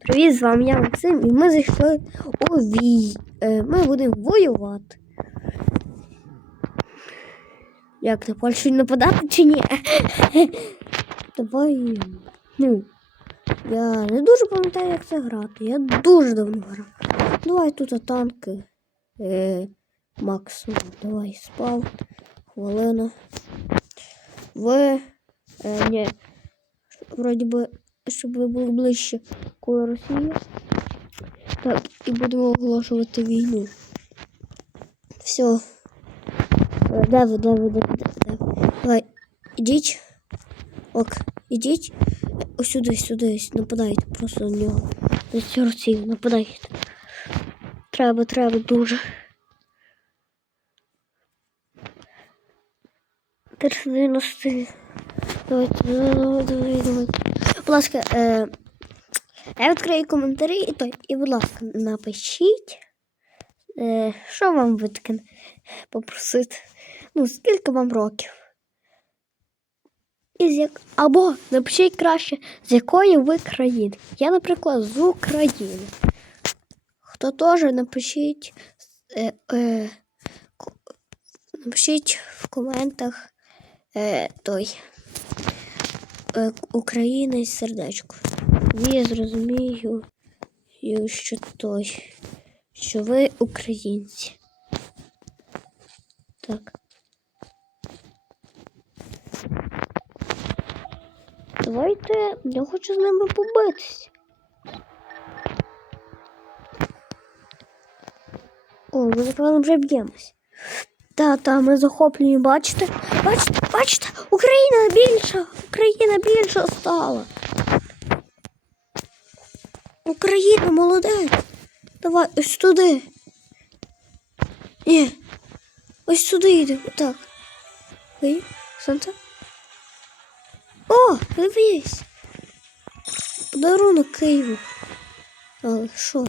Привіт, з вами я Максим, і ми зайшли у вій. Е, Ми будемо воювати. Як на Польщу нападати чи ні? Давай. Ну, я не дуже пам'ятаю, як це грати. Я дуже давно грав. Давай тут танки. Е, максимум. Давай спав. Хвилина. В. Е, ні. Вроді би, щоб ви були ближче коло Росії. Так, і будемо оголошувати війну. Все. Е, Де ви, де ви, де ви, де ви. Давай, ідіть. Ок, ідіть. Е, Ось сюди, сюди, нападайте просто на нього. На цю Росію, нападайте. Треба, треба дуже. 390. Давайте, давай, давай, давай. Будь ласка, е, я відкрию коментарі і то, і, будь ласка, напишіть, е, що вам ви попросити. Ну, скільки вам років? І з як... Або напишіть краще, з якої ви країни. Я, наприклад, з України. Хто теж напишіть, е, е, напишіть в коментах е, той е, українець сердечко. Я зрозумію, що той, що ви українці. Так. Давайте, я хочу з ними побитися. О, ми напевно вже б'ємось. Та, та, ми захоплюємо, бачите? Бачите, бачите, Україна більша, Україна більша стала. Україна молодець. Давай ось туди. Ні. Ось сюди йде. Отак. Ви? Сонце? О, дивись. Подарунок Києву. Але що?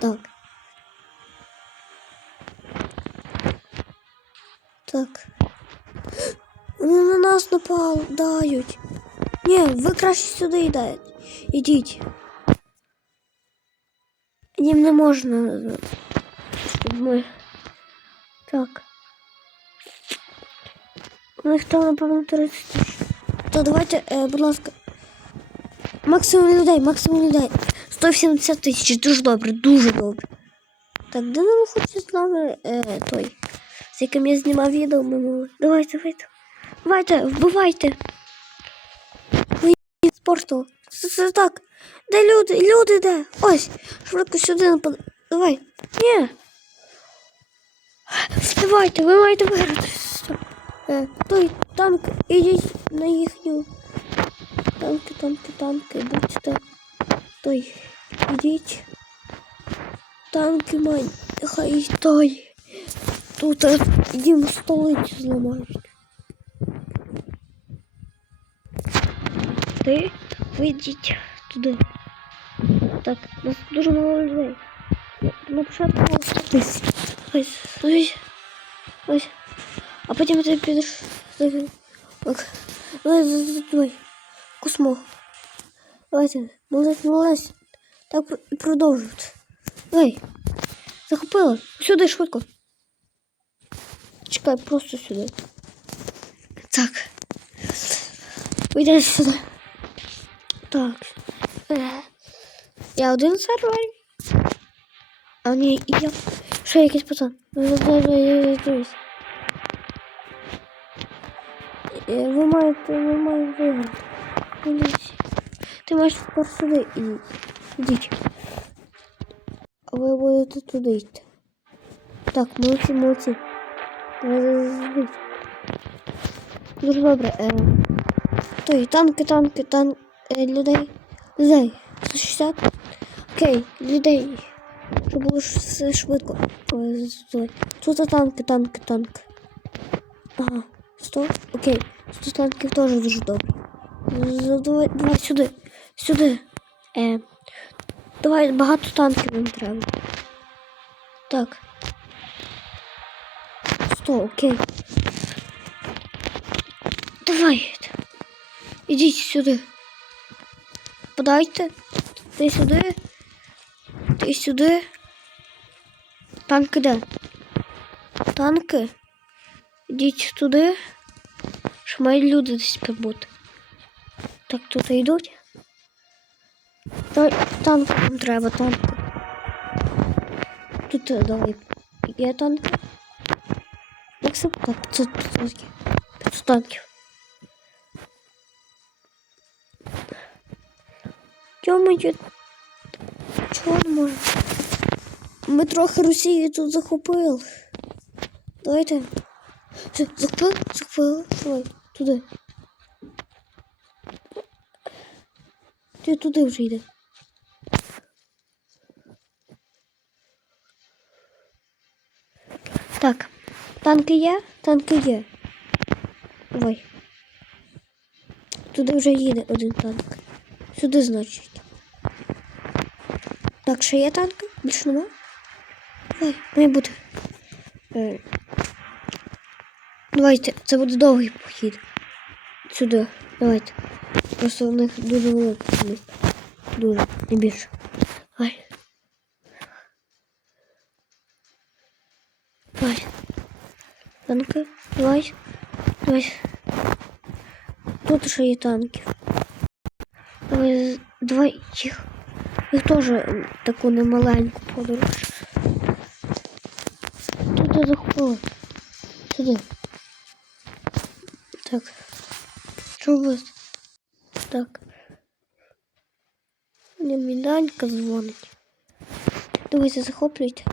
Так. Так. Вони на нас нападають. Ні, ви краще сюди йдете. Ідіть. Їм не можна. Щоб ми. Так. У них там, напевно, 30 тисяч. То давайте, е, будь ласка. Максимум людей, максимум людей. 170 тисяч. Дуже добре, дуже добре. Так, де нам хоче з нами е, той, з яким я знімав відео минуле. Давайте, давайте. Давайте, вбивайте. Ви спорту. Це, це так. Де люди? Люди де? Ось. Швидко сюди нападай. Давай. Ні. Давайте, ви маєте виграти. Е, той танк, ідіть на їхню. Танки, танки, танки, будьте. Той, ідіть. Танки мають. Хай той. Тут е, їм столицю зламають. Ти вийдіть туди. Так, нас дуже мало людей. На- початку було 100 тисяч. Ось, ось, ось. А потім ти підеш. Ок. Давай. Космо. Давайте, молодець, молодець. Так і продовжувати. Давай. Захопила. Сюди швидко. Чекай, просто сюди. Так. Вийди сюди. Так. Я один сервер. А ні, і я. Ще якийсь пацан. Дивись. Е, Ви маєте, ви маєте виграти. Ідіть. Ти маєш тепер сюди ідіть. А ви будете туди йти. Так, молодці, молодці. Дуже добре. Е, той, танки, танки, тан... Е, людей. Людей. 160. Окей, людей. Щоб було все швидко. Тут танки, танки, танки. Ага. 100? Окей. 100 танків теж дуже добре. Давай, давай сюди. Сюди. Е, давай багато танків нам треба. Так. 100, окей. Давай. Ідіть сюди. Нападайте. Ти сюди. Ти сюди. Танки де? Танки. Ідіть туди. Що мають люди десь прибути. Так, тут йдуть. Давай, танк нам треба, танк. Тут е, давай. Є танки. Як це? Так, 500 500 500 танків. Не може? Ми трохи Росії тут захопили. Давайте. Захопили? Захопили. Давай, туди. Ти туди вже йде. Так, танки є? Танки є. Давай. Туди вже їде один танк. Сюди, значить. Так, ще є танки? Більше нема? Давай, має бути. Е, Давайте, це буде довгий похід. Сюди. Давайте. Просто в них дуже великий. Дуже, не більше. Давай. Давай. Танки. Давай. Давай. Тут ще є танків. З- давай їх. Теж таку немаленьку подорож. Тут я захопила. Сюди. Так. Що робити? Так. Мені Мілянька дзвонить. Давайте захоплюйте.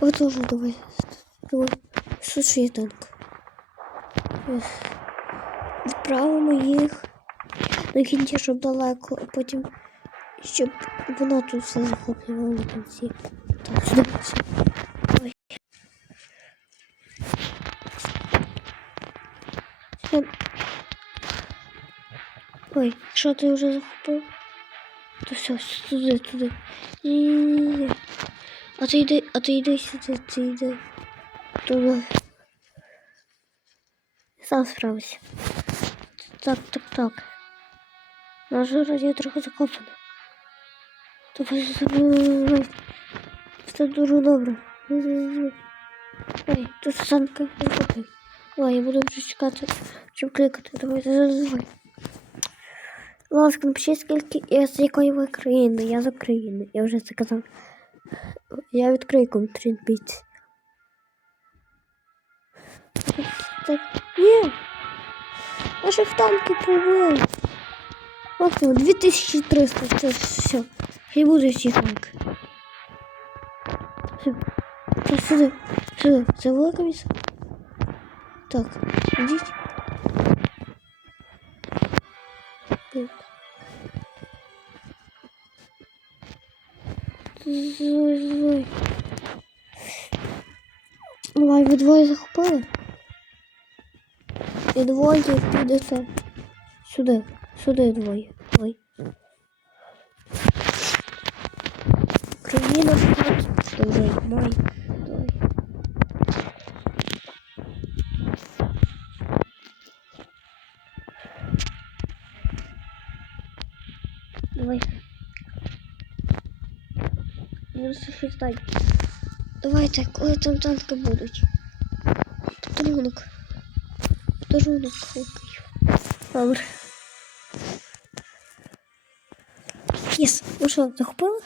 Ви теж. Давай. Що ж є танк? Відправимо їх на кінці, щоб далеко, а потім щоб воно тут все захоплювало на кінці. Так, сюди. сюди. Ой. Сюди. Ой, що ти вже захопив? То все, туди, туди. Ні-ні-ні. А ти йди, а ти йди сюди, ти йди. Туди. Сам справився. Так, так, так. Наша радіо трохи. Давай, давай. Все дуже добре. Ой, тут санка захопив. Ой, я буду вже чекати, щоб кликати. Давай, давай, давай. Будь ласка, напишіть, скільки я з якої ви країни. Я з України. Я вже це казав. Я відкрию коментарі бійці. Так, ні. Наших танки побили. Ось воно, 2300, це все. Всі танки. Все. Так, сюди, сюди. Це велика місце. Так, ідіть. Зой. Давай, ви двоє захопили? І двоє підете сюди. Сюди двоє. Ой. Країна дуже май. Давай. Давай. Не розсуждай. Давайте, коли там танки будуть. Подарунок хлопців. Добре. Єс, ну що, захопили?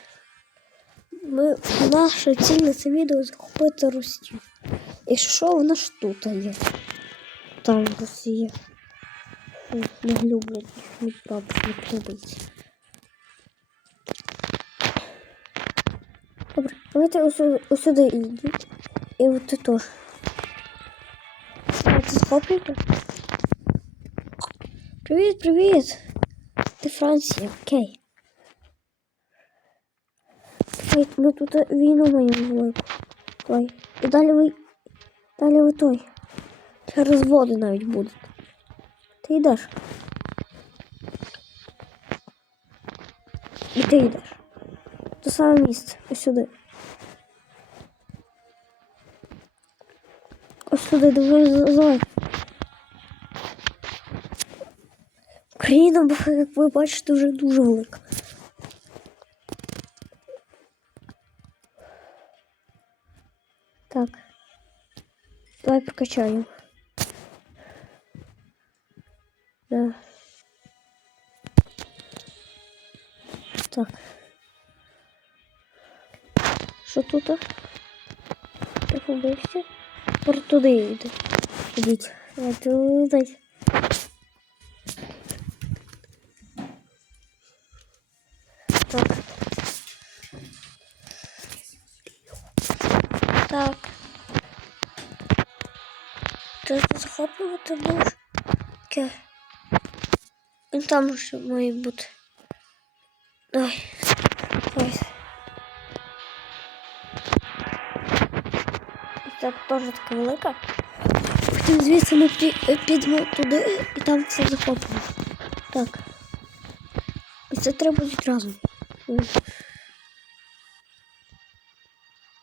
Ми, наша ціль на це відео захопити Росію. Якщо що, вона ж тут є. Там Росія. Не люблять не не подобається. Добре, давайте усюди йдіть. І от ти теж. Це схоплюєте? Привіт, привіт! Ти Франція, окей. Ми тут війну маємо велику. Давай. І далі ви. Далі ви той. Це розводи навіть будуть. Ти йдеш. І ти йдеш. Те саме місце. Ось сюди. Ось сюди, давай, давай. Країна, як ви бачите, вже дуже велика. Давай прокачаем. Да. Так. Що тут? Я побився? Туди Иди. Ідіть. Туди. захоплювати можеш? Таке. Він там ще має бути. Давай. Ось. Це теж така велика. Потім звідси ми пі- підемо туди і там все захопимо. Так. І це треба відразу.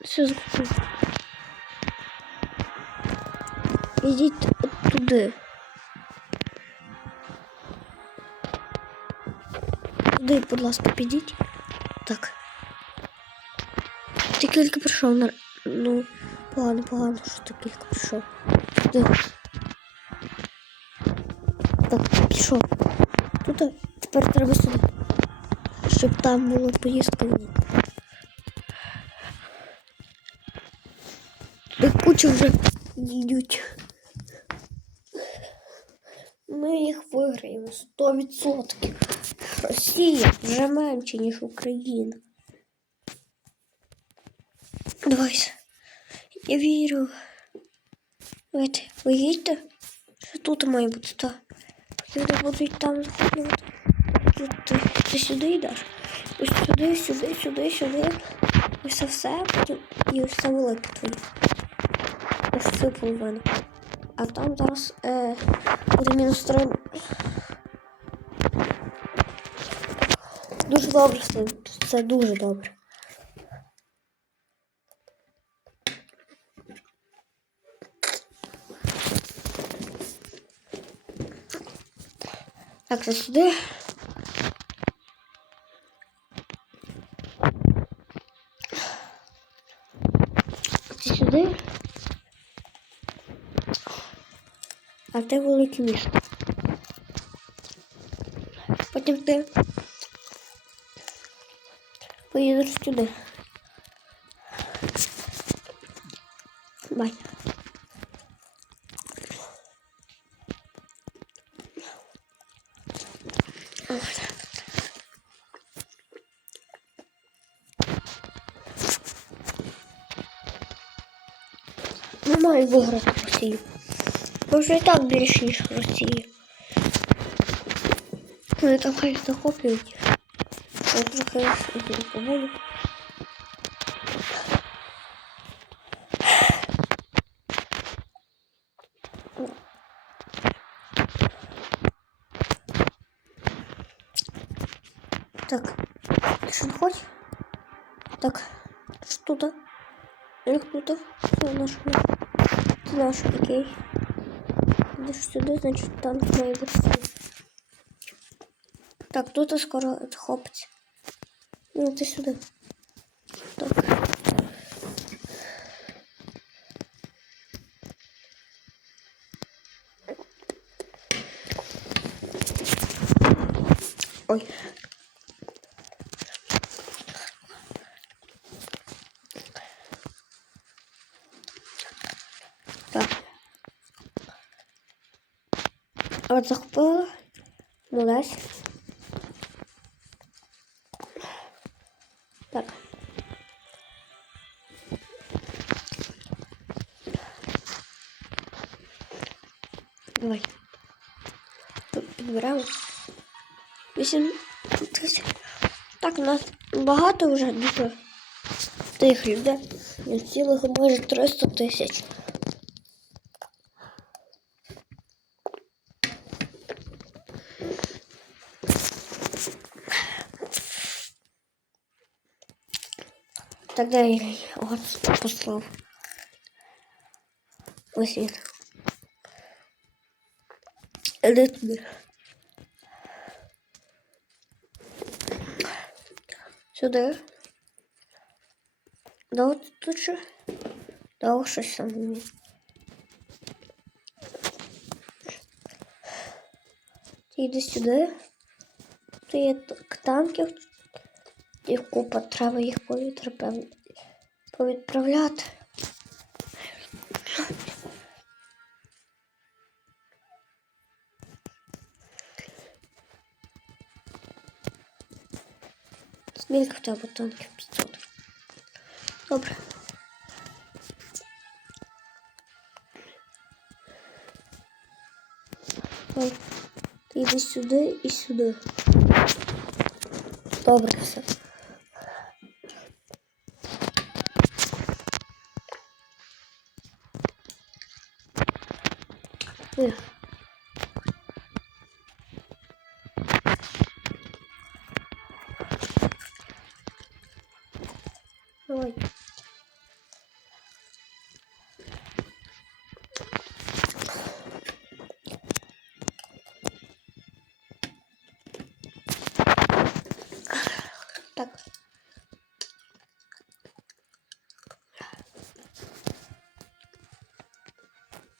Все захоплено. Ідіть от туди. Туди, будь ласка, підіть. Так. Ти тільки прийшов на. Ну, погано, погано, що ти тільки прийшов. Туди. Так, пішов. Тут тепер треба сюди. Щоб там була поїздка. Де куча вже йдуть. Ми їх виграємо 100%. Росія вже менше, ніж Україна. Давай. Я вірю. Ви їдьте. Що тут має бути, так? Люди будуть там захоплювати. Тут ти, ти сюди йдеш. Ось сюди, сюди, сюди, сюди. Ось це все, потім і ось це велике твоє. Ось цю половину. А там зараз е, буде. Дуже добре це, це дуже добре. Так, це сюди. Велике місто. Потім ти поїдеш сюди. Бай. Немає виграти Росію. Ми вже і так більше, ніж Росія. Вони там хай захоплюють. Я трохи не поволі. Так, що не хочеш? Так, що тут? Як тут? Це наш. Це наш, окей. Йдеш сюди, значить танк має бути сюди. Так, тут скоро хопиться. Ну, ти сюди. Так. Ой. Так. От захопила. Молодець. Так. Давай. Тут підберемо. Вісім. Так, у нас багато вже дуже тих людей. Цілих майже 300 тисяч. Тогда я от послав. Ось він. Іди туди. Сюди. Да от тут ще. Дав щось саме мені. Ти йди сюди. Тут є так танків. І купа треба їх повітря повідправляти. Скільки в тебе танків 500? Добре. Ой, йди сюди і сюди. Добре все.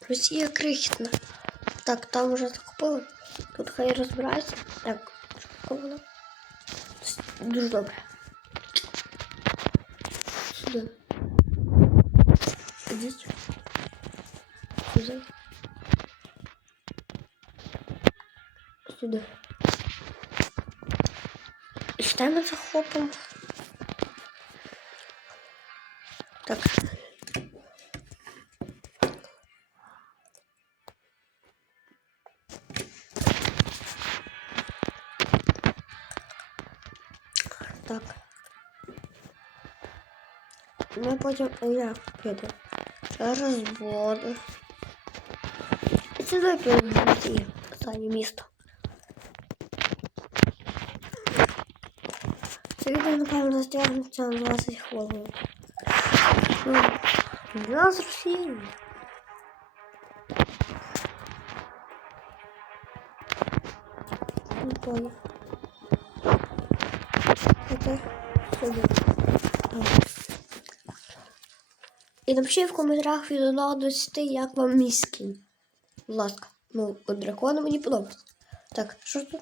Росія крихітна. Так, там вже закупили. Тут хай розбирається. Так, що воно? Дуже добре. Сюди. Ідіть. Сюди. Сюди. І штами захопимо. Ми потім я піду. Через воду. І сюди піду останнє місто. Це відео, напевно, стягнеться на 20 хвилин. Ну, для нас Росії. Не понял. Это сюди. І напишіть в коментарях від 1 до 10, як вам мій скін. Будь ласка. Ну, от дракона мені подобається. Так, що тут?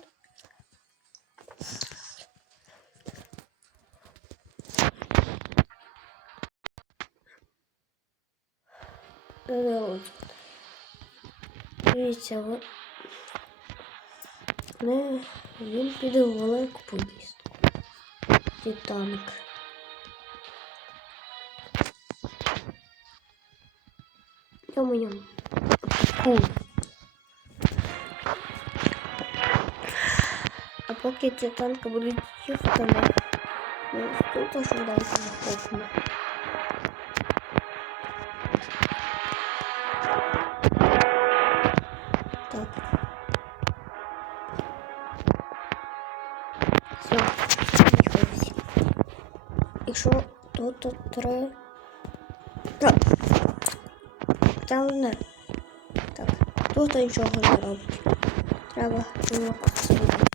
От. Дивіться, він піде в велику поїздку. Титаник. Йому-йому. Фу. А поки ці танки будуть їхати, ми ми тут швиденько захопимо. Так. Все, поїхали всі. Якщо тут то три. Та не. Так, тут нічого не робить. Треба посадити.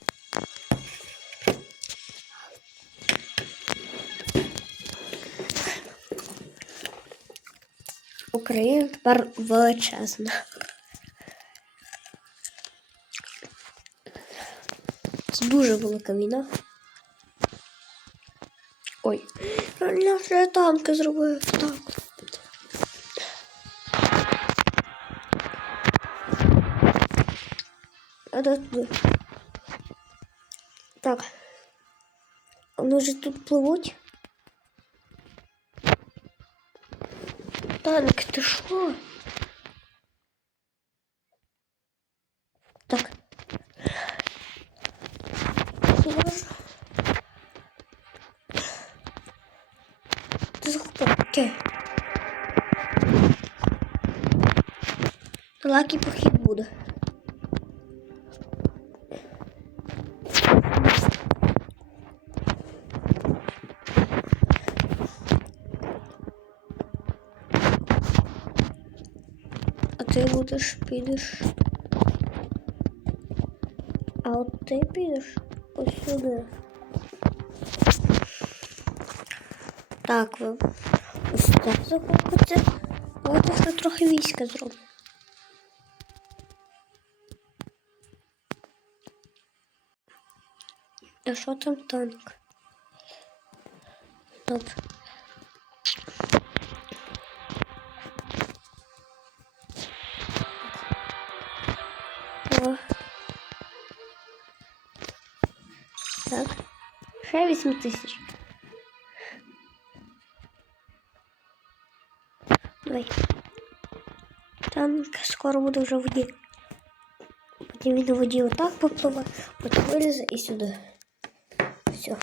Україна тепер величезна. Це дуже велика війна. Ой, реально вже танки зробив. Так. Туди. Так. Вони вже тут пливуть. Танк, ти що? Так. Боже. Ти захопив. Окей. Лакі похід. ти будеш підеш. А от ти підеш ось сюди. Так, ви ось так захопите. Давайте ще трохи війська зробимо. А що там танк? Добре. 8 тисяч. Давай. Танк скоро буде вже в воді. Потім він у воді отак попливе, потім вилізе і сюди. Все.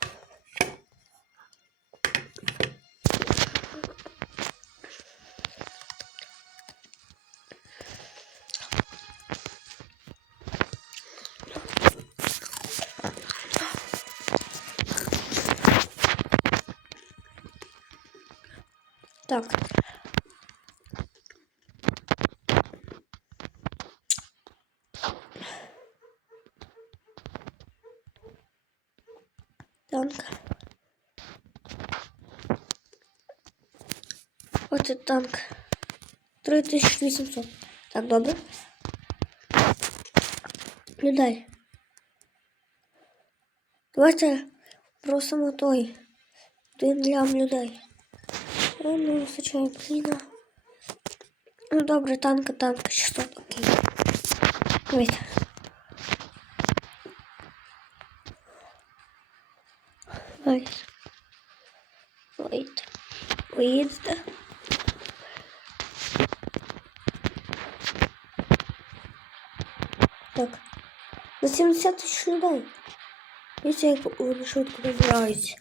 танк. 3800. Так, добре. Людей. Давайте просимо той. Один для людей. Ну, не вистачає пліна. Ну, добре, танка, танка, 600, окей. Давайте. Ой. Wait. Виїдете. Так. На 70 тисяч людей. Дивіться, як вони швидко набираються.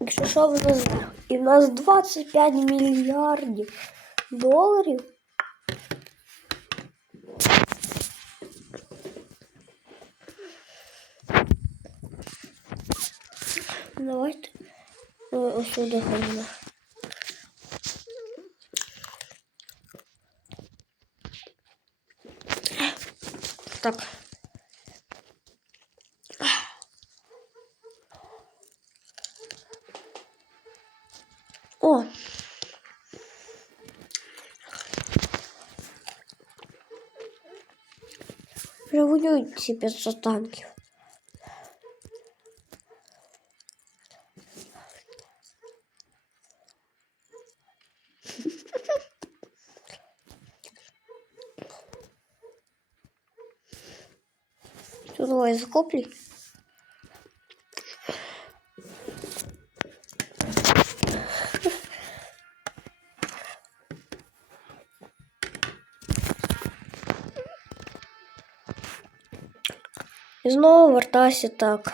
Якщо що, в нас, і в нас 25 мільярдів доларів. Давайте е, ось сюди ходимо. Так. О! Вже воюють ці 500 танків. Что давай закоплю? І знову вертайся так.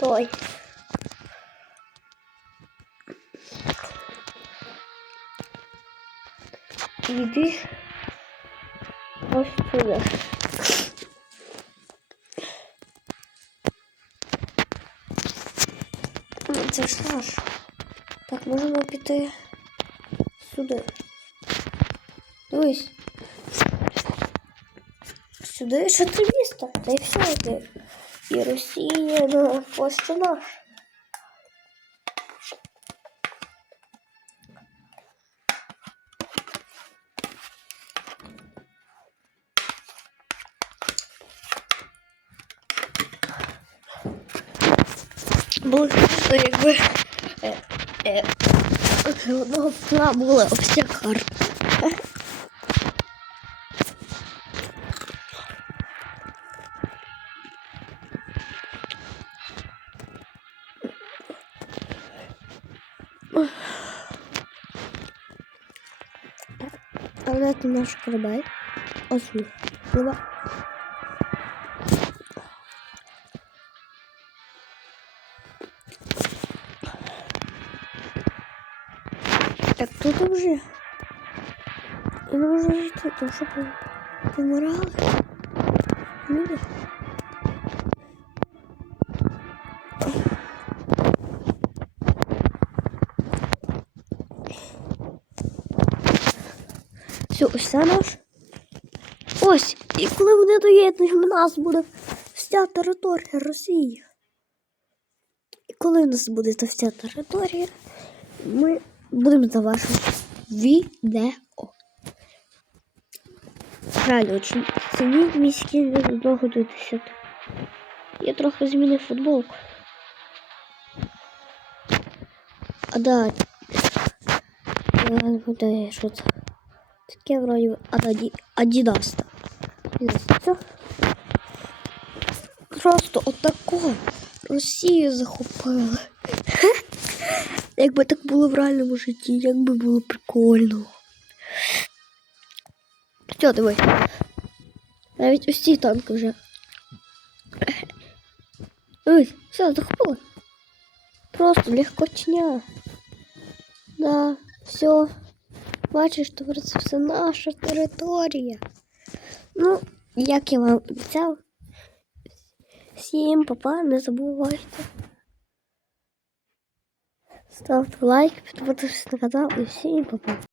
Ой. Ж наш. Так, можемо піти сюди. Дивись. Сюди ще три міста. Та й все йде. І Росія, ну, ось що наш. Якби е, е, одного пла була вся карта. А де ти наш корабель? Ось він. Так тут вже. І не можна жити, тому що пом- помирали. Люди. Все, ось це наш. Ось, і коли вони доєднують, в нас буде вся територія Росії. І коли в нас буде та вся територія, ми будемо завершувати відео. Реально, очень цініть міські з 1 до 10. Я трохи змінив футболку. А да. Я не пам'ятаю, що це. Таке вроді Ададі... Адідас. Просто отако Росію захопили. Якби так було в реальному житті, як би було прикольно. Все, давай. Навіть ці танки вже. Ой, все, захопили. Просто легкотня. Да, все. Бачиш, тепер це все наша територія. Ну, як я вам обіцяв. Всім папа, не забувайте. Ставте лайк, подписывайтесь на канал и всем папа.